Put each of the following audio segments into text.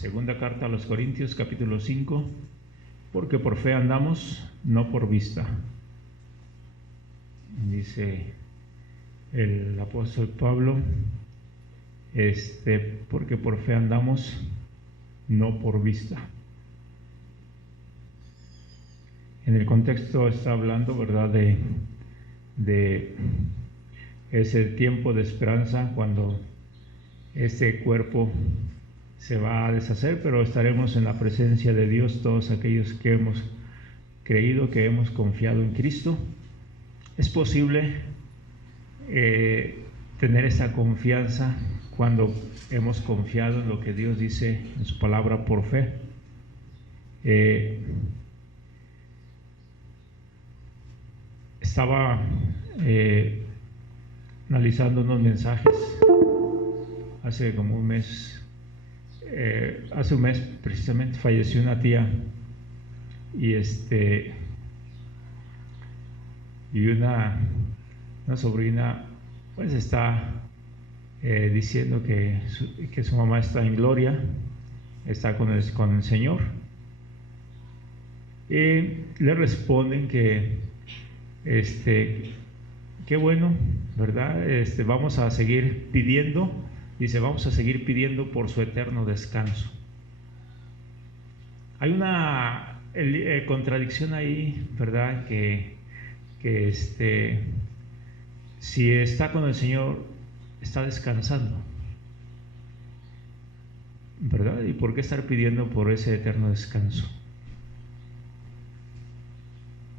Segunda carta a los Corintios, capítulo 5, porque por fe andamos, no por vista. Dice el apóstol Pablo, porque por fe andamos, no por vista. En el contexto está hablando, ¿verdad?, de ese tiempo de esperanza cuando este cuerpo se va a deshacer, pero estaremos en la presencia de Dios todos aquellos que hemos creído, que hemos confiado en Cristo. Es posible tener esa confianza cuando hemos confiado en lo que Dios dice en su palabra por fe. Estaba analizando unos mensajes hace como un mes. Hace un mes precisamente falleció una tía y una sobrina pues está diciendo que su mamá está en gloria, está con el Señor, y le responden que qué bueno, ¿verdad? Vamos a seguir pidiendo. Dice, vamos a seguir pidiendo por su eterno descanso. Hay una contradicción ahí, ¿verdad? Que si está con el Señor, está descansando, ¿verdad? ¿Y por qué estar pidiendo por ese eterno descanso?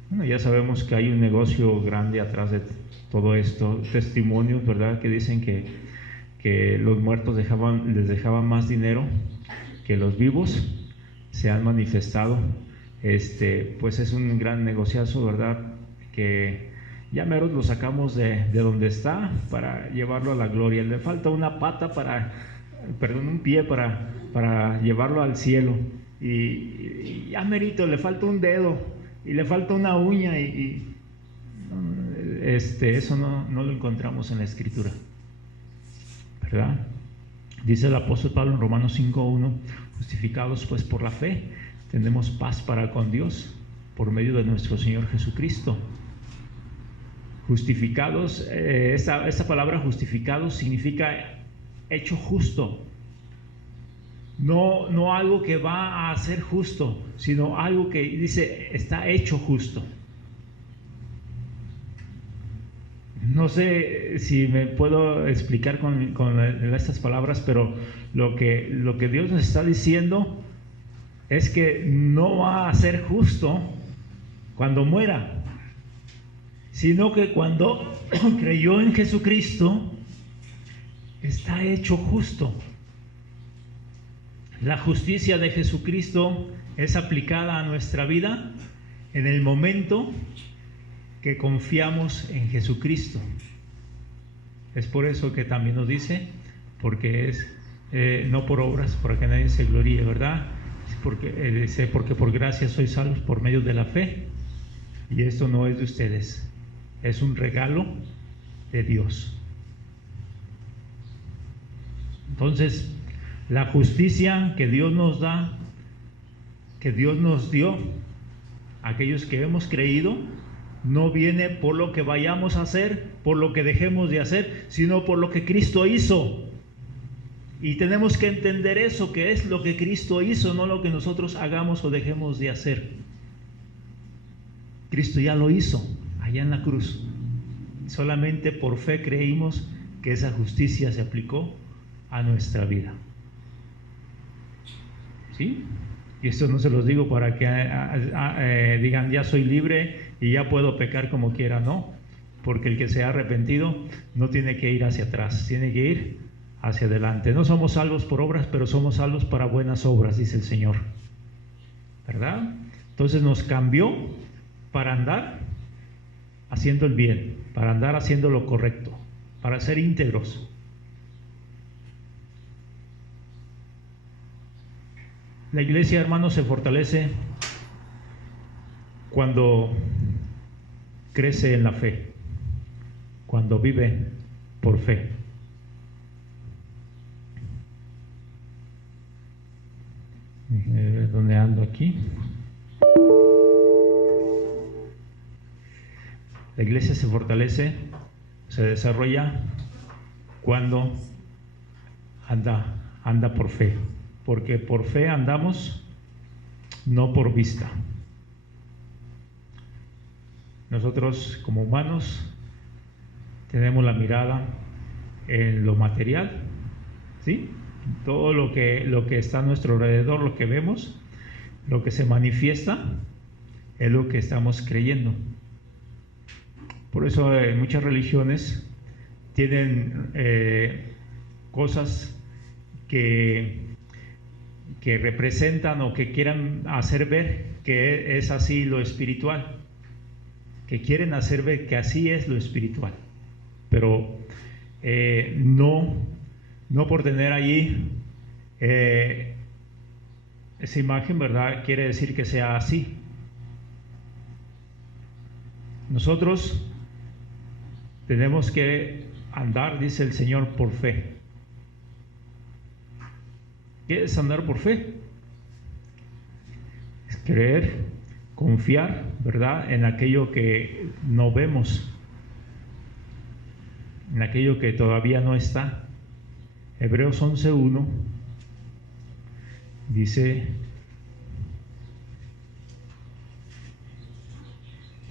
Bueno, ya sabemos que hay un negocio grande atrás de todo esto, testimonios, ¿verdad?, que dicen que los muertos les dejaban más dinero que los vivos. Se han manifestado, pues es un gran negociazo, ¿verdad?, que ya meros lo sacamos de donde está para llevarlo a la gloria. Le falta una pata un pie para llevarlo al cielo, y ya merito, le falta un dedo y le falta una uña, eso no lo encontramos en la Escritura, ¿verdad? Dice el apóstol Pablo en Romanos 5:1, justificados pues por la fe, tenemos paz para con Dios por medio de nuestro Señor Jesucristo. Justificados, esta palabra justificados significa hecho justo. No algo que va a ser justo, sino algo que dice está hecho justo. No sé si me puedo explicar con estas palabras, pero lo que Dios nos está diciendo es que no va a ser justo cuando muera, sino que cuando creyó en Jesucristo está hecho justo. La justicia de Jesucristo es aplicada a nuestra vida en el momento que confiamos en Jesucristo. Es por eso que también nos dice, porque es no por obras, para que nadie se gloríe, ¿verdad? Porque por gracia sois salvos por medio de la fe, y esto no es de ustedes, es un regalo de Dios. Entonces, la justicia que Dios nos da, que Dios nos dio, aquellos que hemos creído, no viene por lo que vayamos a hacer, por lo que dejemos de hacer, sino por lo que Cristo hizo. Y tenemos que entender eso, que es lo que Cristo hizo, no lo que nosotros hagamos o dejemos de hacer. Cristo ya lo hizo allá en la cruz. Solamente por fe creímos que esa justicia se aplicó a nuestra vida. ¿Sí? Y esto no se los digo para que digan, ya soy libre y ya puedo pecar como quiera. No, porque el que se ha arrepentido no tiene que ir hacia atrás, tiene que ir hacia adelante. No somos salvos por obras, pero somos salvos para buenas obras, dice el Señor, ¿verdad? Entonces nos cambió para andar haciendo el bien, para andar haciendo lo correcto, para ser íntegros. La iglesia, hermanos, se fortalece cuando crece en la fe, cuando vive por fe. ¿Dónde ando aquí? La iglesia se fortalece, se desarrolla cuando anda por fe, porque por fe andamos, no por vista. Nosotros como humanos tenemos la mirada en lo material, ¿sí? Todo lo que está a nuestro alrededor, lo que vemos, lo que se manifiesta, es lo que estamos creyendo. Por eso muchas religiones tienen cosas que representan o que quieran hacer ver que es así lo espiritual, que quieren hacer ver que así es lo espiritual, pero no por tener allí esa imagen, ¿verdad? Quiere decir que sea así. Nosotros tenemos que andar, dice el Señor, por fe. ¿Qué es andar por fe? Es creer, confiar, ¿verdad?, en aquello que no vemos, en aquello que todavía no está. Hebreos 11:1 dice,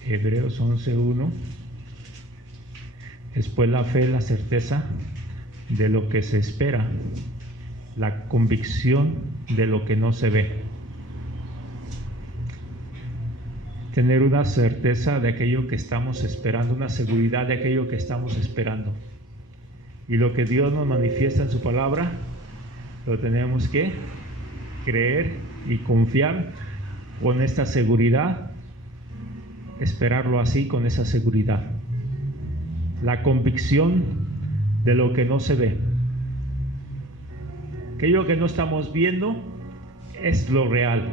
Hebreos 11:1, después la fe, la certeza de lo que se espera, la convicción de lo que no se ve. Tener una certeza de aquello que estamos esperando, una seguridad de aquello que estamos esperando. Y lo que Dios nos manifiesta en su palabra, lo tenemos que creer y confiar con esta seguridad, esperarlo así con esa seguridad. La convicción de lo que no se ve. Aquello que no estamos viendo es lo real.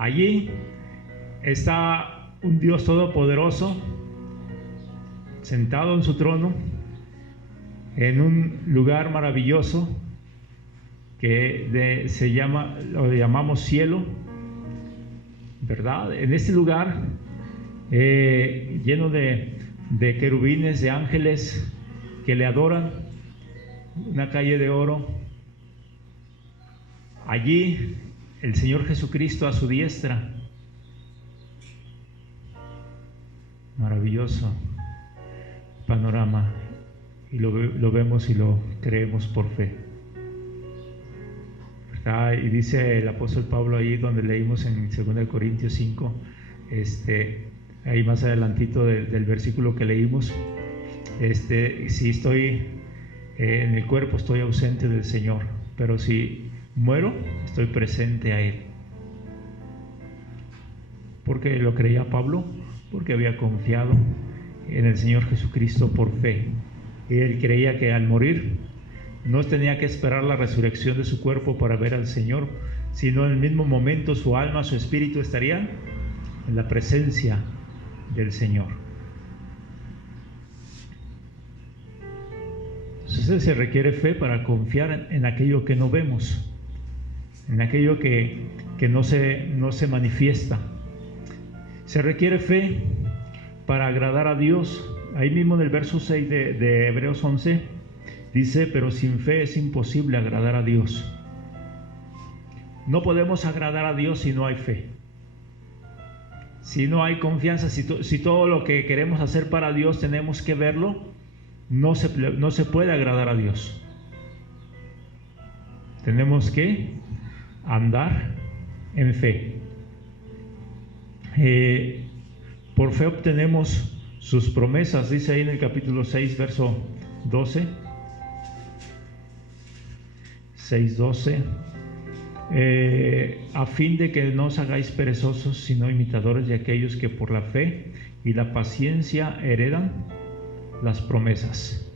Allí está un Dios todopoderoso sentado en su trono en un lugar maravilloso que lo llamamos cielo, ¿verdad? En este lugar lleno de querubines, de ángeles que le adoran, una calle de oro. Allí el Señor Jesucristo a su diestra. Maravilloso panorama, y lo vemos y lo creemos por fe, ¿verdad? Y dice el apóstol Pablo ahí donde leímos en 2 Corintios 5, ahí más adelantito del versículo que leímos, si estoy en el cuerpo estoy ausente del Señor, pero si muero estoy presente a Él. ¿Por qué lo creía Pablo? Porque había confiado en el Señor Jesucristo por fe. Él creía que al morir no tenía que esperar la resurrección de su cuerpo para ver al Señor, sino en el mismo momento su alma, su espíritu estarían en la presencia del Señor. Entonces se requiere fe para confiar en aquello que no vemos, en aquello que no se manifiesta. Se requiere fe para agradar a Dios. Ahí mismo en el verso 6 de Hebreos 11 dice, pero sin fe es imposible agradar a Dios. No podemos agradar a Dios si no hay fe, si no hay confianza, si todo lo que queremos hacer para Dios tenemos que verlo, no se puede agradar a Dios. Tenemos que andar en fe. Por fe obtenemos sus promesas, dice ahí en el capítulo 6, verso 12, 6:12, a fin de que no os hagáis perezosos, sino imitadores de aquellos que por la fe y la paciencia heredan las promesas.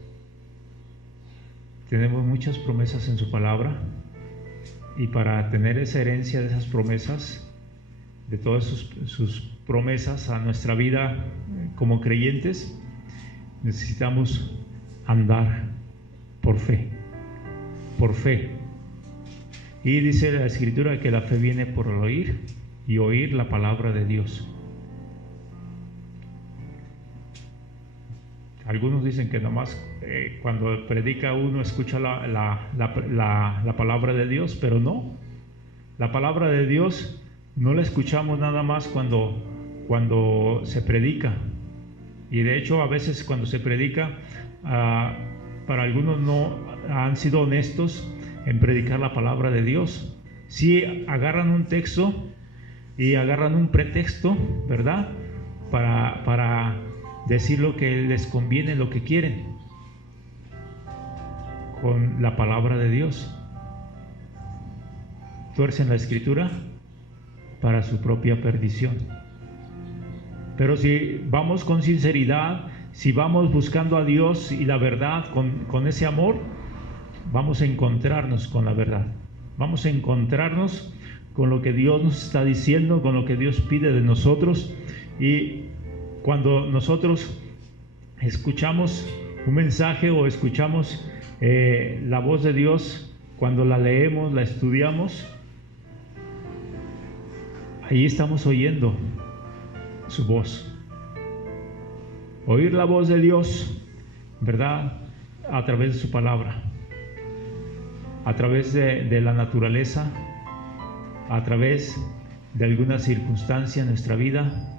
Tenemos muchas promesas en su palabra, y para tener esa herencia de esas promesas, de todas sus promesas a nuestra vida como creyentes, necesitamos andar por fe, por fe. Y dice la Escritura que la fe viene por el oír y oír la palabra de Dios. Algunos dicen que nomás cuando predica uno escucha la palabra de Dios, pero no. La palabra de Dios no la escuchamos nada más cuando se predica. Y de hecho a veces cuando se predica, para algunos no han sido honestos en predicar la palabra de Dios. Sí agarran un texto y agarran un pretexto, ¿verdad? Para decir lo que les conviene, lo que quieren, con la palabra de Dios. Tuercen la Escritura para su propia perdición. Pero si vamos con sinceridad, si vamos buscando a Dios y la verdad con ese amor, vamos a encontrarnos con la verdad. Vamos a encontrarnos con lo que Dios nos está diciendo, con lo que Dios pide de nosotros. Y cuando nosotros escuchamos un mensaje o escuchamos la voz de Dios, cuando la leemos, la estudiamos, ahí estamos oyendo su voz. Oír la voz de Dios, ¿verdad? A través de su palabra, a través de la naturaleza, a través de alguna circunstancia en nuestra vida,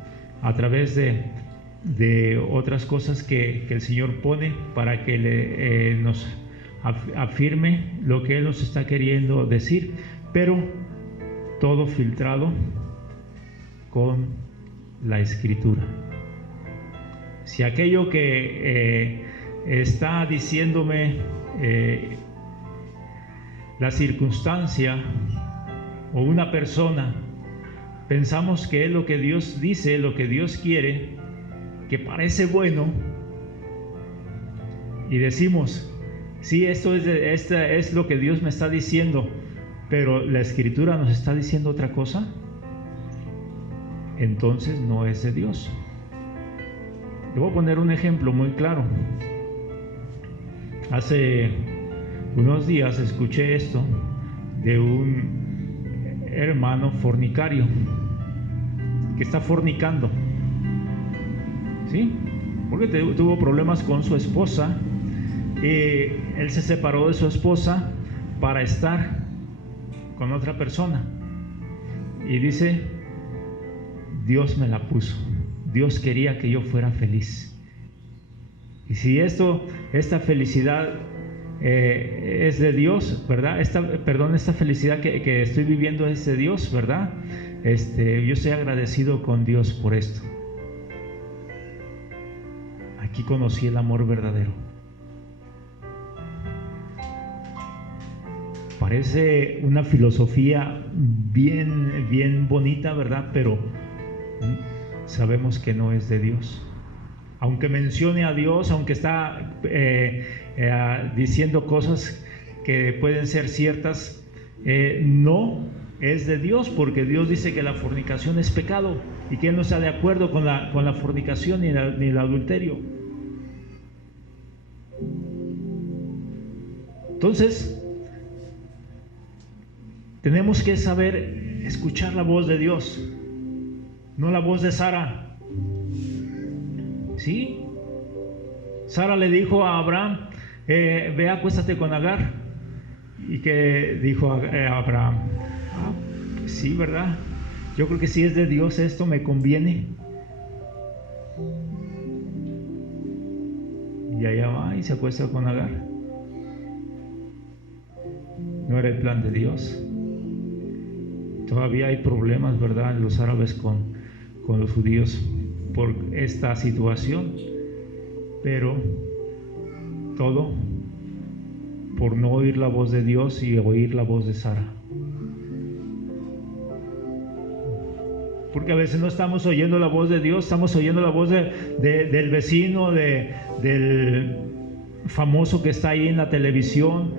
a través de otras cosas que el Señor pone para que nos afirme lo que Él nos está queriendo decir, pero todo filtrado con la Escritura. Si aquello que está diciéndome la circunstancia o una persona, pensamos que es lo que Dios dice, lo que Dios quiere, que parece bueno, y decimos, sí, esto es lo que Dios me está diciendo, pero la Escritura nos está diciendo otra cosa, entonces no es de Dios. Le voy a poner un ejemplo muy claro. Hace unos días escuché esto de un hermano fornicario que está fornicando, ¿sí? Porque tuvo problemas con su esposa y él se separó de su esposa para estar con otra persona y dice: Dios me la puso, Dios quería que yo fuera feliz. Y si esta felicidad es de Dios, ¿verdad? Esta felicidad que estoy viviendo es de Dios, ¿verdad? Yo estoy agradecido con Dios por esto. Aquí conocí el amor verdadero. Parece una filosofía bien bonita, ¿verdad? Pero sabemos que no es de Dios. Aunque mencione a Dios, aunque está diciendo cosas que pueden ser ciertas, no es de Dios, porque Dios dice que la fornicación es pecado y que Él no está de acuerdo con la fornicación ni el adulterio. Entonces, tenemos que saber escuchar la voz de Dios, no la voz de Sara. ¿Sí? Sara le dijo a Abraham: ve, acuéstate con Agar. Y que dijo Abraham: pues sí, ¿verdad? Yo creo que si es de Dios esto me conviene. Y allá va y se acuesta con Agar. No era el plan de Dios. Todavía hay problemas, ¿verdad?, los árabes con los judíos por esta situación, pero todo por no oír la voz de Dios y oír la voz de Sara. Porque a veces no estamos oyendo la voz de Dios, estamos oyendo la voz del vecino, del famoso que está ahí en la televisión,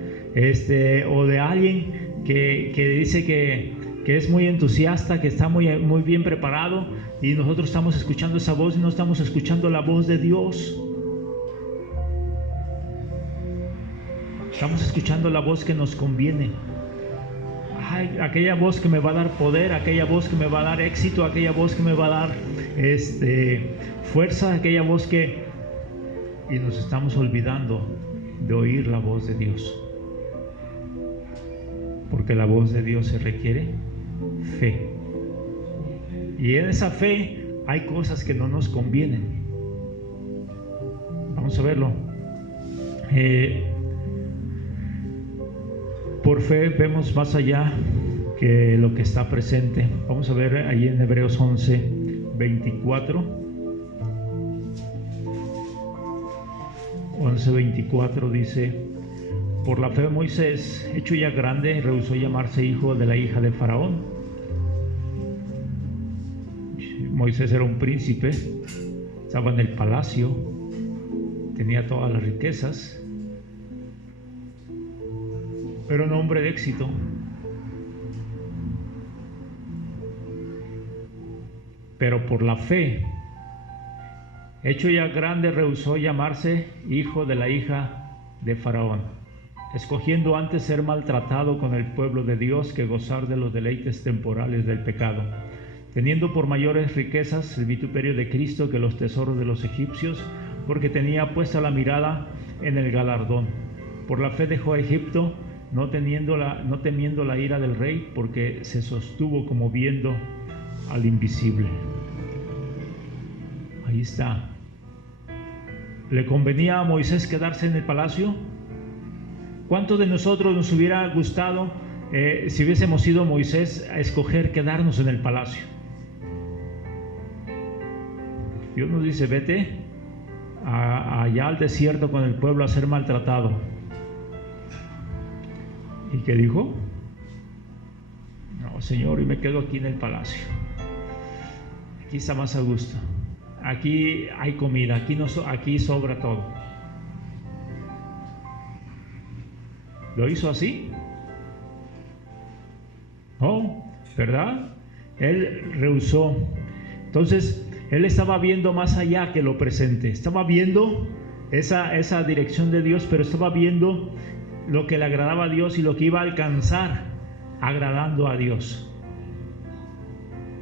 o de alguien que dice que es muy entusiasta, que está muy bien preparado, y nosotros estamos escuchando esa voz y no estamos escuchando la voz de Dios. Estamos escuchando la voz que nos conviene. aquella voz que me va a dar poder, aquella voz que me va a dar éxito, aquella voz que me va a dar fuerza, aquella voz que... Y nos estamos olvidando de oír la voz de Dios. Porque la voz de Dios se requiere fe. Y en esa fe hay cosas que no nos convienen. Vamos a verlo. Por fe vemos más allá que lo que está presente. Vamos a ver ahí en Hebreos 11, 24. 11:24 dice: por la fe Moisés, hecho ya grande, rehusó llamarse hijo de la hija de Faraón. Moisés era un príncipe, estaba en el palacio, tenía todas las riquezas, era un hombre de éxito. Pero por la fe, hecho ya grande, rehusó llamarse hijo de la hija de Faraón, escogiendo antes ser maltratado con el pueblo de Dios que gozar de los deleites temporales del pecado, teniendo por mayores riquezas el vituperio de Cristo que los tesoros de los egipcios, porque tenía puesta la mirada en el galardón. Por la fe dejó a Egipto, no temiendo la ira del rey, porque se sostuvo como viendo al invisible. Ahí está. ¿Le convenía a Moisés quedarse en el palacio? ¿Cuántos de nosotros nos hubiera gustado, si hubiésemos sido Moisés, a escoger quedarnos en el palacio? Dios nos dice: vete allá al desierto con el pueblo a ser maltratado. ¿Y qué dijo? No, Señor, y me quedo aquí en el palacio. Aquí está más a gusto. Aquí hay comida, aquí sobra todo. ¿Lo hizo así? No, ¿verdad? Él rehusó. Entonces, él estaba viendo más allá que lo presente. Estaba viendo esa dirección de Dios, pero estaba viendo lo que le agradaba a Dios y lo que iba a alcanzar agradando a Dios.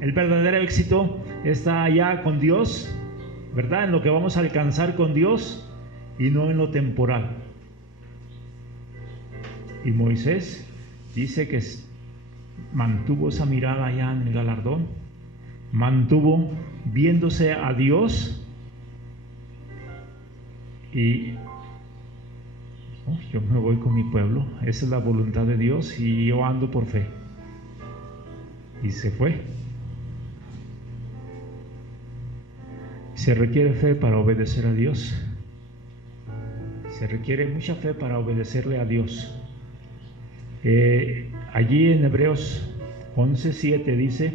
El verdadero éxito está allá con Dios, ¿verdad? En lo que vamos a alcanzar con Dios y no en lo temporal. Y Moisés dice que mantuvo esa mirada allá en el galardón, mantuvo viéndose a Dios y yo me voy con mi pueblo, esa es la voluntad de Dios y yo ando por fe. Y se fue. Se requiere fe para obedecer a Dios. Se requiere mucha fe para obedecerle a Dios. Allí en Hebreos 11:7 dice,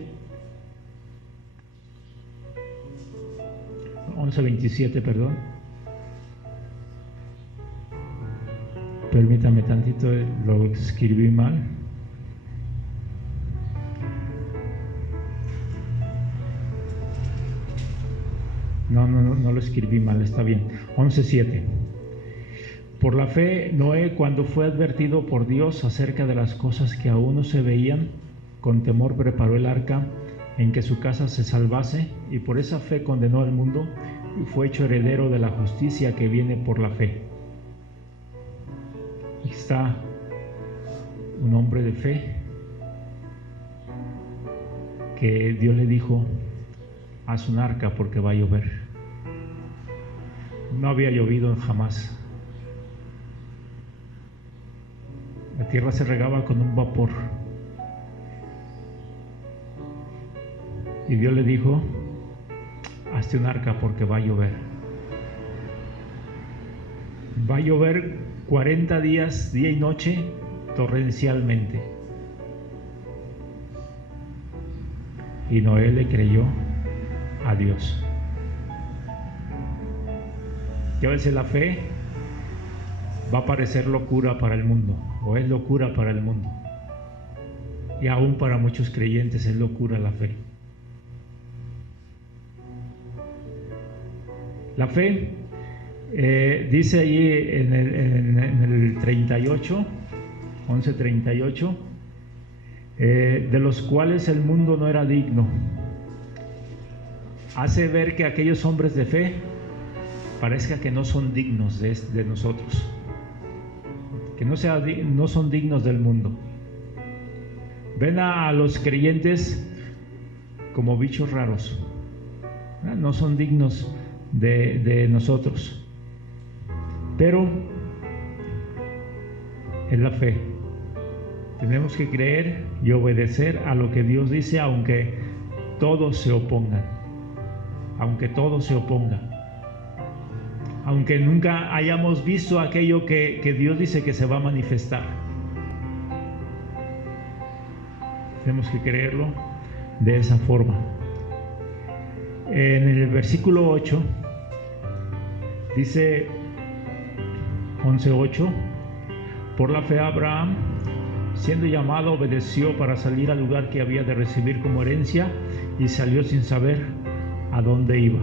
11:27, perdón. Permítame tantito, lo escribí mal. No lo escribí mal, está bien. 11:7. Por la fe, Noé, cuando fue advertido por Dios acerca de las cosas que aún no se veían, con temor preparó el arca en que su casa se salvase, y por esa fe condenó al mundo y fue hecho heredero de la justicia que viene por la fe. Aquí está un hombre de fe que Dios le dijo: haz un arca porque va a llover. No había llovido jamás. La tierra se regaba con un vapor. Y Dios le dijo: hazte un arca porque va a llover. Va a llover 40 días, día y noche, torrencialmente. Y Noé le creyó a Dios. Y a veces la fe va a parecer locura para el mundo, o es locura para el mundo. Y aún para muchos creyentes es locura la fe. La fe, dice allí en el 38, 11:38, de los cuales el mundo no era digno. Hace ver que aquellos hombres de fe parezca que no son dignos de nosotros, que no son dignos del mundo. Ven a los creyentes como bichos raros, no son dignos de nosotros, pero es la fe. Tenemos que creer y obedecer a lo que Dios dice, aunque todos se opongan, aunque nunca hayamos visto aquello que Dios dice que se va a manifestar. Tenemos que creerlo de esa forma. En el versículo 8 dice 11:8: por la fe Abraham, siendo llamado, obedeció para salir al lugar que había de recibir como herencia, y salió sin saber a dónde iba.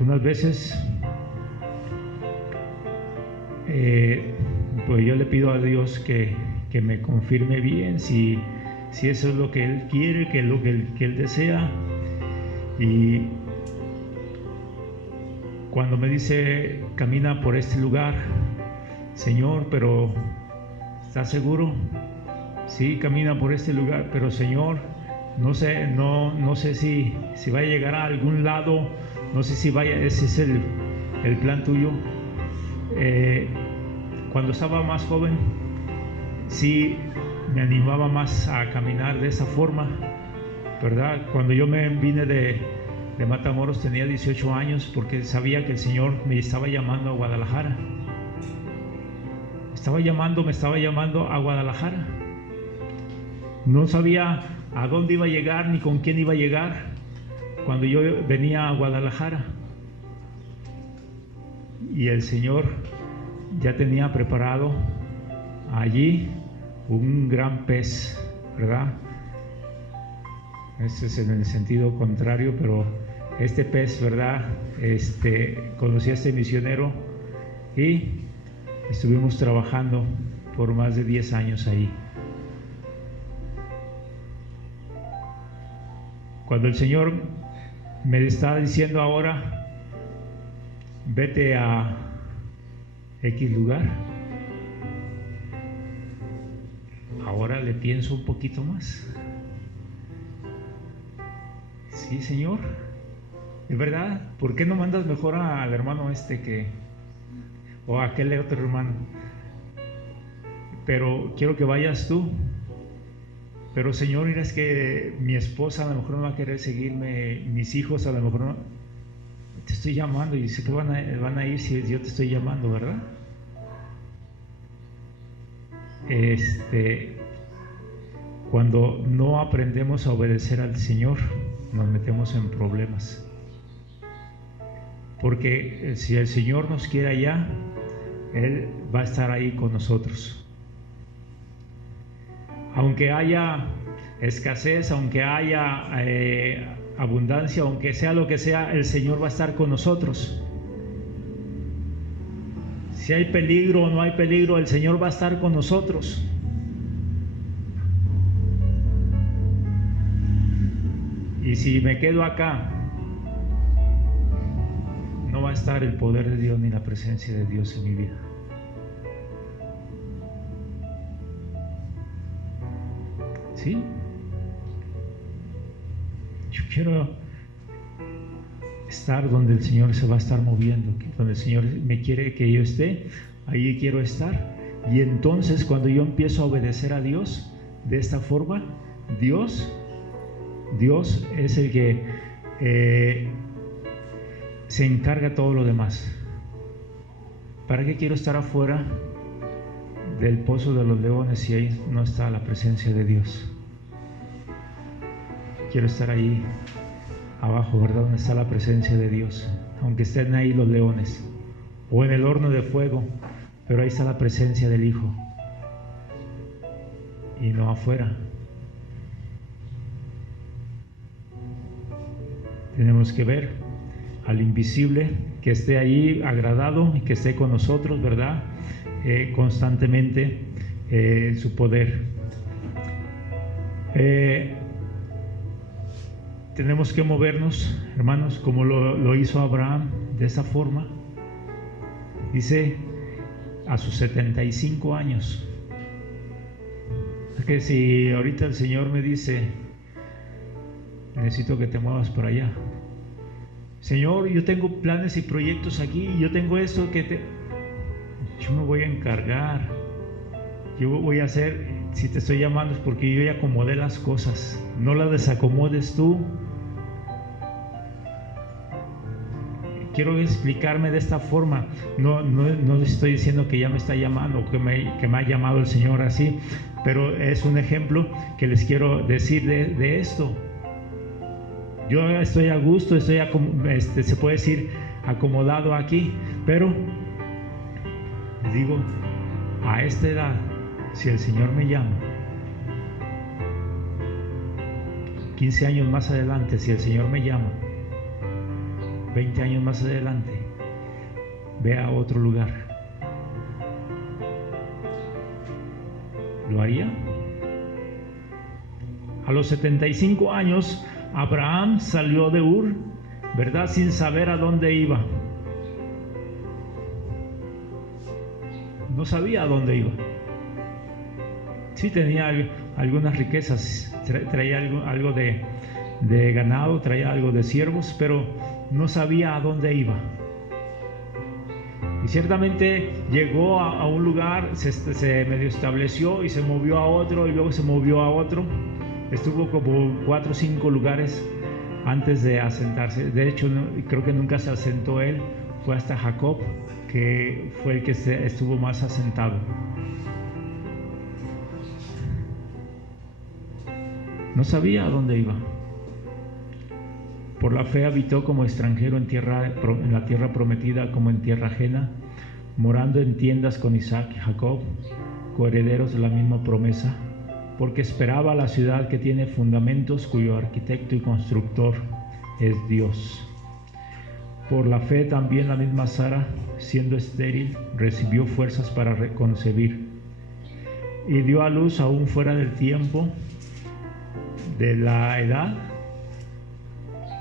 Unas veces pues yo le pido a Dios que me confirme bien si eso es lo que Él quiere, que es lo que Él desea. Y cuando me dice camina por este lugar, Señor, pero ¿estás seguro? Sí, camina por este lugar, pero Señor, no sé si va a llegar a algún lado, no sé si vaya, ese es el plan tuyo. Cuando estaba más joven, sí me animaba más a caminar de esa forma, ¿verdad? Cuando yo me vine de Matamoros tenía 18 años, porque sabía que el Señor me estaba llamando a Guadalajara. Me estaba llamando a Guadalajara. No sabía a dónde iba a llegar ni con quién iba a llegar cuando yo venía a Guadalajara. Y el Señor ya tenía preparado allí un gran pez, ¿verdad? Este es en el sentido contrario, pero este pez, ¿verdad? Conocí a este misionero y estuvimos trabajando por más de 10 años ahí. Cuando el Señor me está diciendo ahora, vete a X lugar, ahora le pienso un poquito más. Sí, Señor, ¿de verdad? ¿Por qué no mandas mejor al hermano o a aquel otro hermano? Pero quiero que vayas tú. Pero Señor, mira, es que mi esposa a lo mejor no va a querer seguirme, mis hijos a lo mejor no. Te estoy llamando y sé que van a ir si yo te estoy llamando, ¿verdad? Cuando no aprendemos a obedecer al Señor, nos metemos en problemas. Porque si el Señor nos quiere allá, Él va a estar ahí con nosotros. Aunque haya escasez, aunque haya abundancia, aunque sea lo que sea, el Señor va a estar con nosotros. Si hay peligro o no hay peligro, el Señor va a estar con nosotros. Y si me quedo acá, no va a estar el poder de Dios ni la presencia de Dios en mi vida. ¿Sí? Yo quiero estar donde el Señor se va a estar moviendo, donde el Señor me quiere que yo esté, ahí quiero estar. Y entonces cuando yo empiezo a obedecer a Dios de esta forma, Dios es el que se encarga de todo lo demás. ¿Para qué quiero estar afuera del pozo de los leones si ahí no está la presencia de Dios? Quiero estar ahí abajo, ¿verdad? Donde está la presencia de Dios, aunque estén ahí los leones o en el horno de fuego, pero ahí está la presencia del Hijo y no afuera. Tenemos que ver al invisible que esté ahí agradado y que esté con nosotros, ¿verdad? constantemente su poder. Tenemos que movernos, hermanos, como lo hizo Abraham, de esa forma. Dice, a sus 75 años. Es que si ahorita el Señor me dice, necesito que te muevas por allá. Señor, yo tengo planes y proyectos aquí, yo tengo esto yo me voy a encargar. Yo voy a hacer, si te estoy llamando es porque yo ya acomodé las cosas, no las desacomodes tú. Quiero explicarme de esta forma. No estoy diciendo que ya me está llamando, que me ha llamado el Señor así, pero es un ejemplo que les quiero decir de esto. Yo estoy a gusto, se puede decir acomodado aquí, pero les digo, a esta edad, si el Señor me llama, 15 años más adelante, si el Señor me llama, 20 años más adelante, ve a otro lugar, ¿lo haría? A los 75 años, Abraham salió de Ur, ¿verdad? Sin saber a dónde iba. No sabía a dónde iba. Sí tenía algunas riquezas, traía algo de ganado, traía algo de siervos, pero no sabía a dónde iba. Y ciertamente llegó a un lugar, se medio estableció y se movió a otro y luego se movió a otro. Estuvo como 4 o 5 lugares antes de asentarse. De hecho, creo que nunca se asentó él. Fue hasta Jacob, que fue el que estuvo más asentado. No sabía a dónde iba. Por la fe habitó como extranjero en la tierra prometida, como en tierra ajena, morando en tiendas con Isaac y Jacob, coherederos de la misma promesa, porque esperaba la ciudad que tiene fundamentos, cuyo arquitecto y constructor es Dios. Por la fe también la misma Sara, siendo estéril, recibió fuerzas para concebir, y dio a luz aún fuera del tiempo de la edad,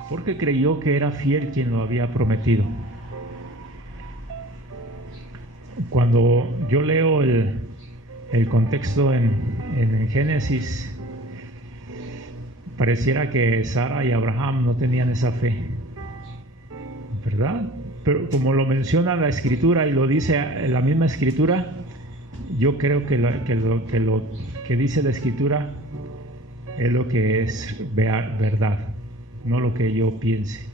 porque creyó que era fiel quien lo había prometido. Cuando yo leo el contexto en Génesis, pareciera que Sara y Abraham no tenían esa fe, ¿verdad? Pero como lo menciona la Escritura y lo dice la misma Escritura, yo creo que lo que dice la Escritura es lo que es verdad, no lo que yo piense.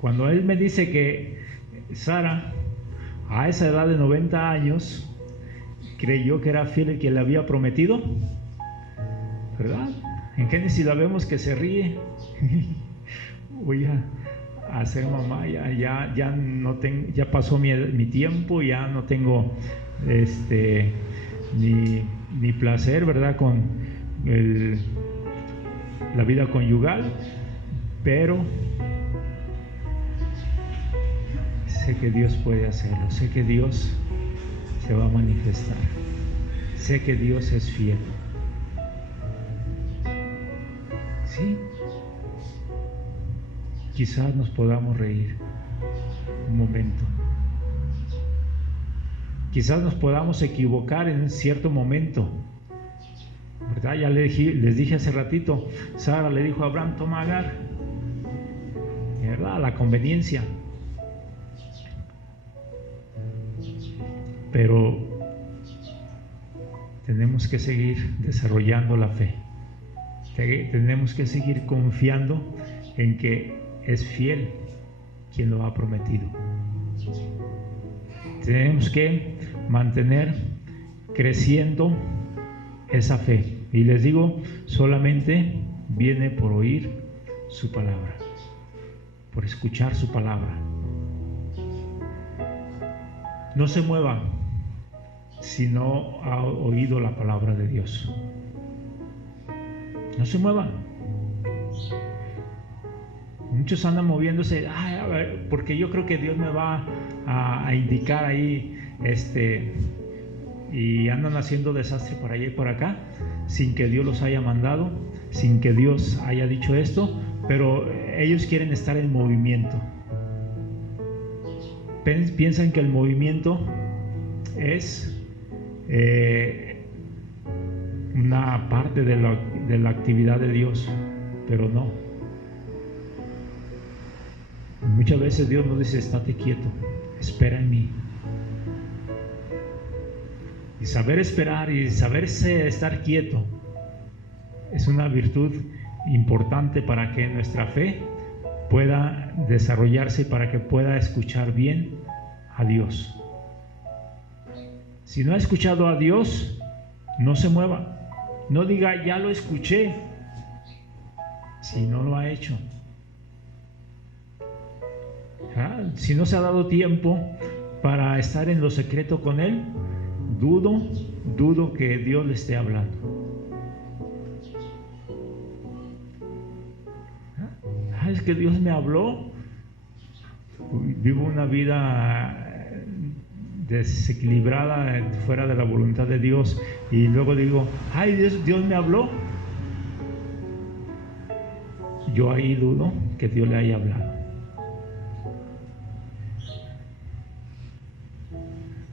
Cuando él me dice que Sara, a esa edad de 90 años, creyó que era fiel el que le había prometido, ¿verdad? En Génesis la vemos que se ríe. Voy a ser mamá, ya no tengo, ya pasó mi tiempo, ya no tengo ni placer, ¿verdad? Con la vida conyugal, pero sé que Dios puede hacerlo, sé que Dios se va a manifestar, sé que Dios es fiel. ¿Sí? Quizás nos podamos reír un momento. Quizás nos podamos equivocar en cierto momento, ¿verdad? Ya les dije hace ratito, Sara le dijo a Abraham, toma a Agar, ¿verdad? A la conveniencia. Pero tenemos que seguir desarrollando la fe. Tenemos que seguir confiando en que es fiel quien lo ha prometido. Tenemos que mantener creciendo esa fe. Y les digo, solamente viene por oír su palabra, por escuchar su palabra. No se mueva si no ha oído la palabra de Dios. No se muevan. Muchos andan moviéndose, porque yo creo que Dios me va a indicar ahí, y andan haciendo desastre por allá y por acá, sin que Dios los haya mandado, sin que Dios haya dicho esto, pero ellos quieren estar en movimiento. Piensan que el movimiento es una parte de la actividad de Dios, pero no. Muchas veces Dios nos dice: estate quieto, espera en mí. Y saber esperar y saberse estar quieto es una virtud importante para que nuestra fe pueda desarrollarse, para que pueda escuchar bien a Dios. Si no ha escuchado a Dios, no se mueva. No diga: ya lo escuché, si no lo ha hecho. Si no se ha dado tiempo para estar en lo secreto con Él, dudo que Dios le esté hablando. Es que Dios me habló. Vivo una vida desequilibrada, fuera de la voluntad de Dios, y luego digo: ay, Dios me habló. Yo ahí dudo que Dios le haya hablado.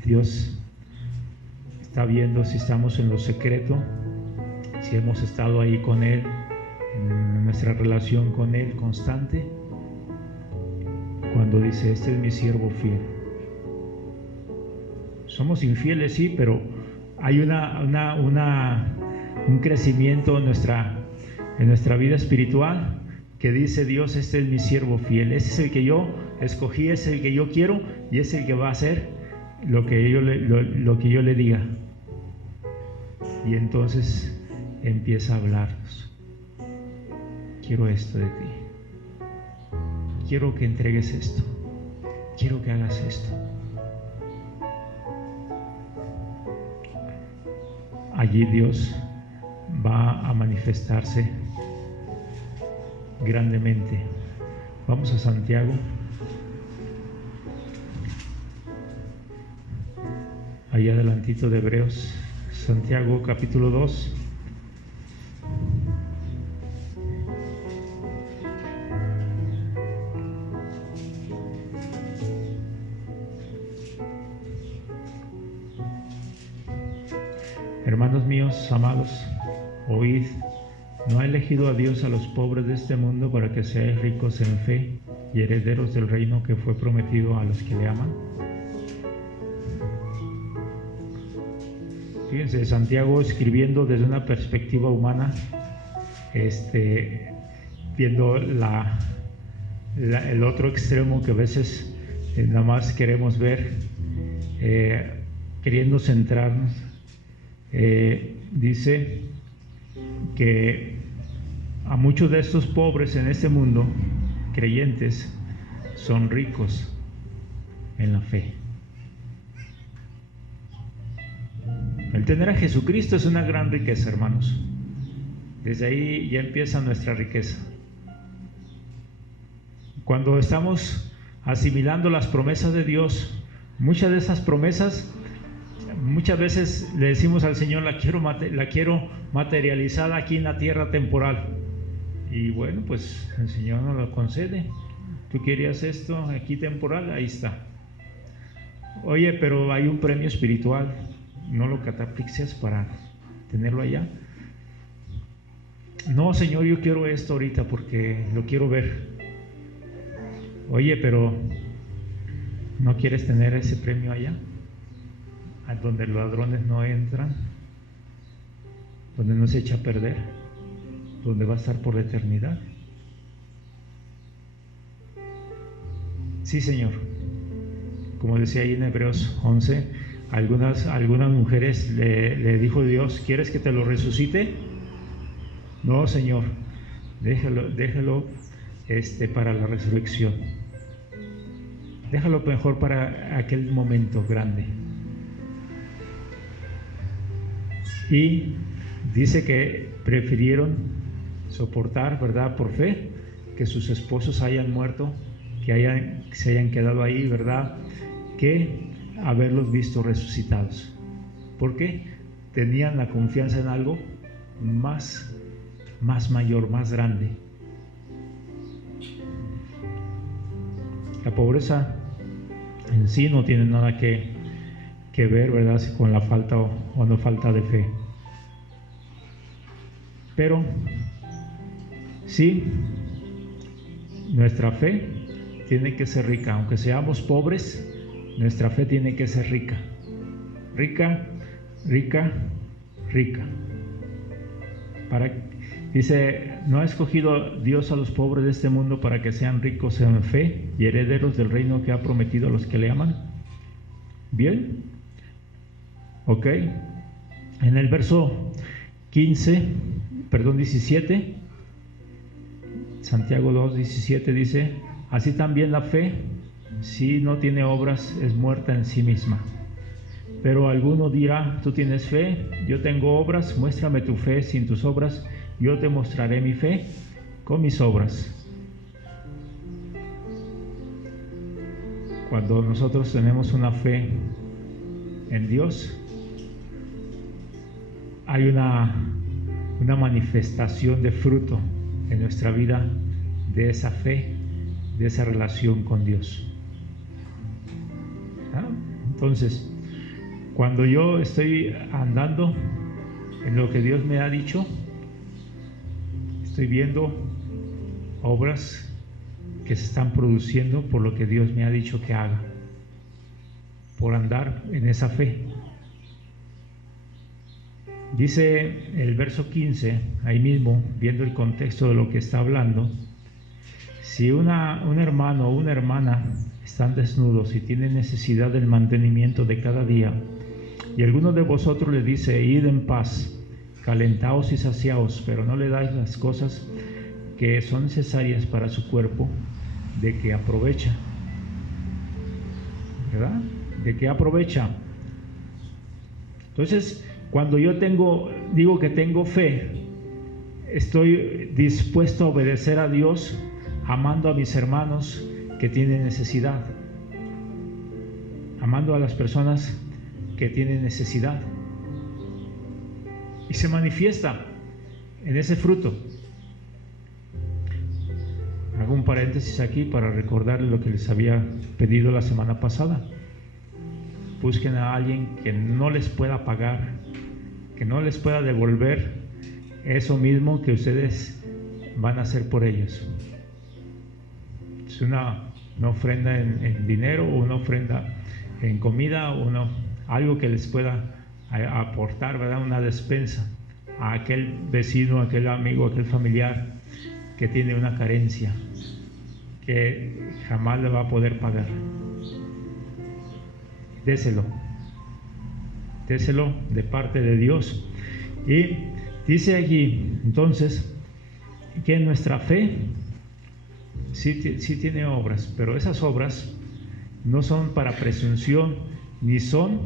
Dios está viendo si estamos en lo secreto, si hemos estado ahí con Él, en nuestra relación con Él constante, cuando dice: este es mi siervo fiel. Somos infieles, sí, pero hay un crecimiento en nuestra vida espiritual, que dice Dios: este es mi siervo fiel, ese es el que yo escogí, ese es el que yo quiero, y es el que va a hacer lo que yo le diga. Y entonces empieza a hablarnos: quiero esto de ti, quiero que entregues esto, quiero que hagas esto. Allí Dios va a manifestarse grandemente. Vamos a Santiago. Ahí adelantito de Hebreos, Santiago capítulo 2. Hermanos míos, amados, oíd: ¿no ha elegido a Dios a los pobres de este mundo para que seáis ricos en fe y herederos del reino que fue prometido a los que le aman? Fíjense, Santiago escribiendo desde una perspectiva humana, viendo el otro extremo que a veces nada más queremos ver, queriendo centrarnos. Dice que a muchos de estos pobres en este mundo, creyentes, son ricos en la fe. El tener a Jesucristo es una gran riqueza, hermanos. Desde ahí ya empieza nuestra riqueza. Cuando estamos asimilando las promesas de Dios, muchas de esas promesas, muchas veces le decimos al Señor: la quiero materializada aquí en la tierra temporal. Y bueno, pues el Señor nos lo concede. Tú querías esto aquí temporal, ahí está. Oye, pero hay un premio espiritual, no lo cataplixes para tenerlo allá. No, Señor, yo quiero esto ahorita porque lo quiero ver. Oye, pero ¿no quieres tener ese premio allá? A donde los ladrones no entran, donde no se echa a perder, donde va a estar por la eternidad. Sí, Señor. Como decía ahí en Hebreos 11, algunas mujeres le dijo Dios: ¿quieres que te lo resucite? No, Señor, déjalo para la resurrección. Déjalo mejor para aquel momento grande. Y dice que prefirieron soportar, ¿verdad?, por fe, que sus esposos hayan muerto, que se hayan quedado ahí, ¿verdad?, que haberlos visto resucitados. ¿Por qué? Tenían la confianza en algo más mayor, más grande. La pobreza en sí no tiene nada que ver, ¿verdad?, con la falta o no falta de fe. Pero sí, nuestra fe tiene que ser rica. Aunque seamos pobres, nuestra fe tiene que ser rica. Rica, rica, rica. Dice, ¿no ha escogido Dios a los pobres de este mundo para que sean ricos en fe y herederos del reino que ha prometido a los que le aman? ¿Bien? Ok. En el verso 17, Santiago 2:17 dice, así también la fe, si no tiene obras, es muerta en sí misma. Pero alguno dirá, tú tienes fe, yo tengo obras, muéstrame tu fe sin tus obras, yo te mostraré mi fe con mis obras. Cuando nosotros tenemos una fe en Dios, hay una manifestación de fruto en nuestra vida de esa fe, de esa relación con Dios. Entonces, cuando yo estoy andando en lo que Dios me ha dicho, estoy viendo obras que se están produciendo por lo que Dios me ha dicho que haga, por andar en esa fe. Dice el verso 15, ahí mismo, viendo el contexto de lo que está hablando, si un hermano o una hermana están desnudos y tienen necesidad del mantenimiento de cada día, y alguno de vosotros le dice, id en paz, calentaos y saciaos, pero no le dais las cosas que son necesarias para su cuerpo, ¿de qué aprovecha? ¿Verdad? ¿De qué aprovecha? Entonces, cuando yo digo que tengo fe, estoy dispuesto a obedecer a Dios, amando a mis hermanos que tienen necesidad, amando a las personas que tienen necesidad. Y se manifiesta en ese fruto. Hago un paréntesis aquí para recordarles lo que les había pedido la semana pasada. Busquen a alguien que no les pueda pagar, que no les pueda devolver eso mismo que ustedes van a hacer por ellos. Es una ofrenda en dinero, o una ofrenda en comida, o algo que les pueda aportar, ¿verdad? Una despensa a aquel vecino, a aquel amigo, a aquel familiar que tiene una carencia que jamás le va a poder pagar. Déselo de parte de Dios. Y dice aquí entonces que nuestra fe sí tiene obras, pero esas obras no son para presunción, ni son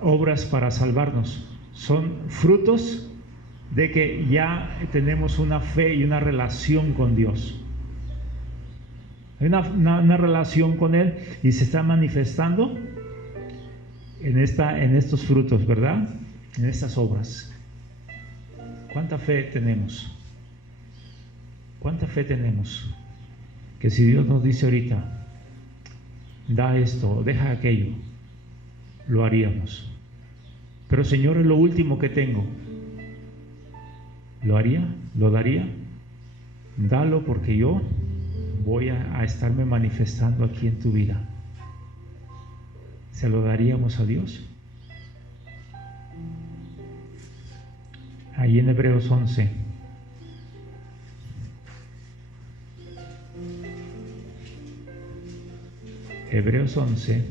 obras para salvarnos, son frutos de que ya tenemos una fe y una relación con Dios. Hay una relación con Él y se está manifestando en estos frutos, ¿verdad? En estas obras. ¿Cuánta fe tenemos? ¿Cuánta fe tenemos? Que si Dios nos dice ahorita, da esto, deja aquello, lo haríamos. Pero Señor, es lo último que tengo. ¿Lo haría? ¿Lo daría? Dalo, porque yo voy a estarme manifestando aquí en tu vida. ¿Se lo daríamos a Dios? Ahí en Hebreos 11. Hebreos 11.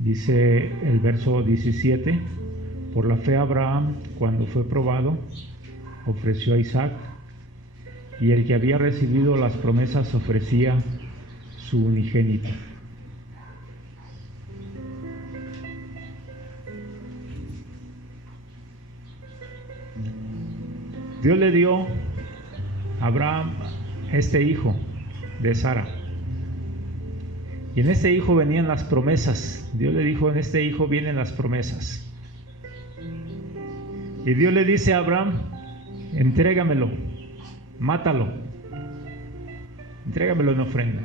Dice el verso 17, por la fe Abraham, cuando fue probado, ofreció a Isaac, y el que había recibido las promesas ofrecía su unigénito. Dios le dio a Abraham este hijo de Sara. Y en este hijo venían las promesas. Dios le dijo, en este hijo vienen las promesas. Y Dios le dice a Abraham, entrégamelo, mátalo, entrégamelo en ofrenda.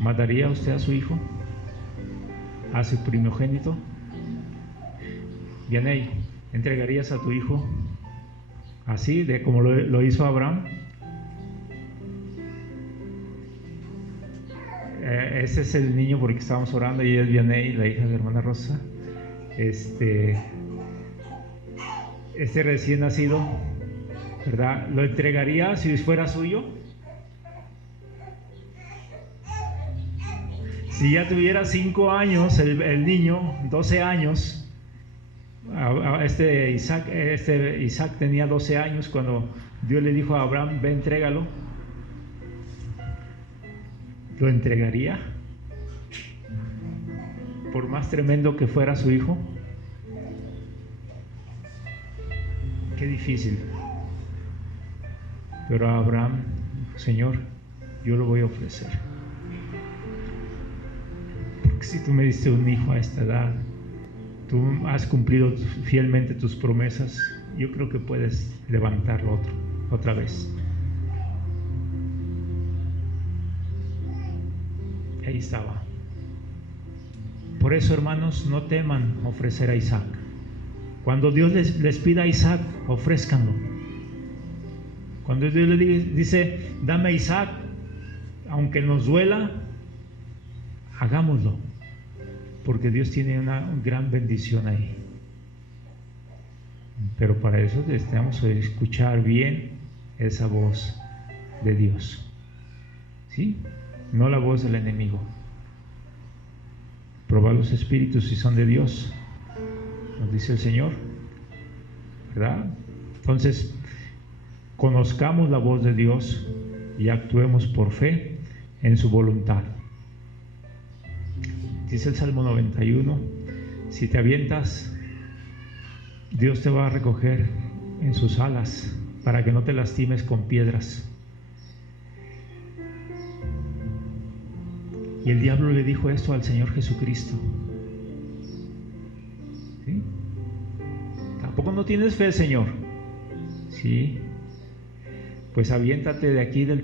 ¿Mataría usted a su hijo? ¿A su primogénito? Vianey, ¿entregarías a tu hijo así, de como lo hizo Abraham? Ese es el niño porque estábamos orando, y ella es Vianey, la hija de hermana Rosa. Este recién nacido, ¿verdad? ¿Lo entregaría si fuera suyo? Si ya tuviera 5 años, el niño, 12 años, Isaac tenía 12 años cuando Dios le dijo a Abraham, ve, entrégalo. ¿Lo entregaría? Por más tremendo que fuera su hijo. Qué difícil. Pero a Abraham, Señor, yo lo voy a ofrecer. Porque si tú me diste un hijo a esta edad, tú has cumplido fielmente tus promesas, yo creo que puedes levantarlo otra vez. Ahí estaba. Por eso, hermanos, no teman ofrecer a Isaac. Cuando Dios les pida a Isaac, ofrézcanlo. Cuando Dios le dice, dame a Isaac, aunque nos duela, hagámoslo, porque Dios tiene una gran bendición ahí. Pero para eso tenemos que escuchar bien esa voz de Dios, ¿sí? No la voz del enemigo. Probar los espíritus si son de Dios, nos dice el Señor, ¿verdad? Entonces, conozcamos la voz de Dios y actuemos por fe en su voluntad. Dice el Salmo 91, si te avientas, Dios te va a recoger en sus alas para que no te lastimes con piedras. Y el diablo le dijo esto al Señor Jesucristo. ¿Sí? ¿Tampoco no tienes fe, Señor? Sí. Pues aviéntate de aquí del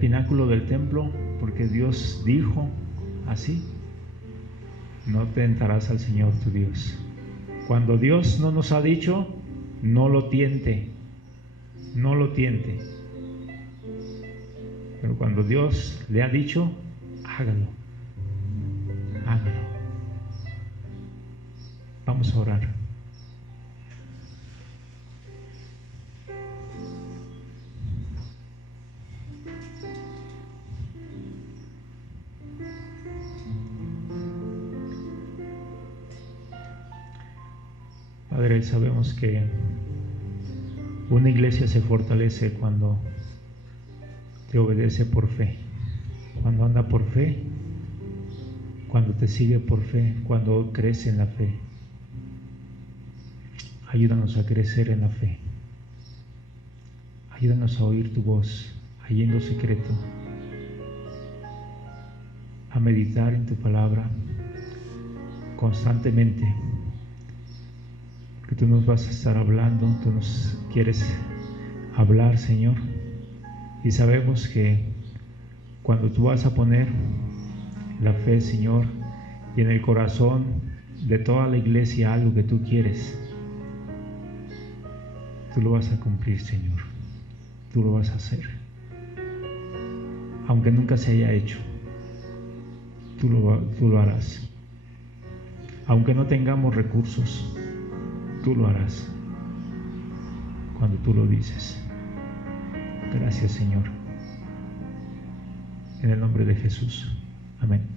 pináculo del templo, porque Dios dijo así. No tentarás al Señor tu Dios. Cuando Dios no nos ha dicho, no lo tiente. No lo tiente. Pero cuando Dios le ha dicho, hágalo. Hágalo. Vamos a orar. Padre, sabemos que una iglesia se fortalece cuando te obedece por fe, cuando anda por fe, cuando te sigue por fe, cuando crece en la fe. Ayúdanos a crecer en la fe. Ayúdanos a oír tu voz, allí en lo secreto, a meditar en tu palabra constantemente, que tú nos vas a estar hablando, tú nos quieres hablar, Señor, y sabemos que cuando tú vas a poner la fe, Señor, y en el corazón de toda la iglesia algo que tú quieres, tú lo vas a cumplir, Señor, tú lo vas a hacer, aunque nunca se haya hecho, tú lo harás, aunque no tengamos recursos, tú lo harás, cuando tú lo dices. Gracias, Señor, en el nombre de Jesús, amén.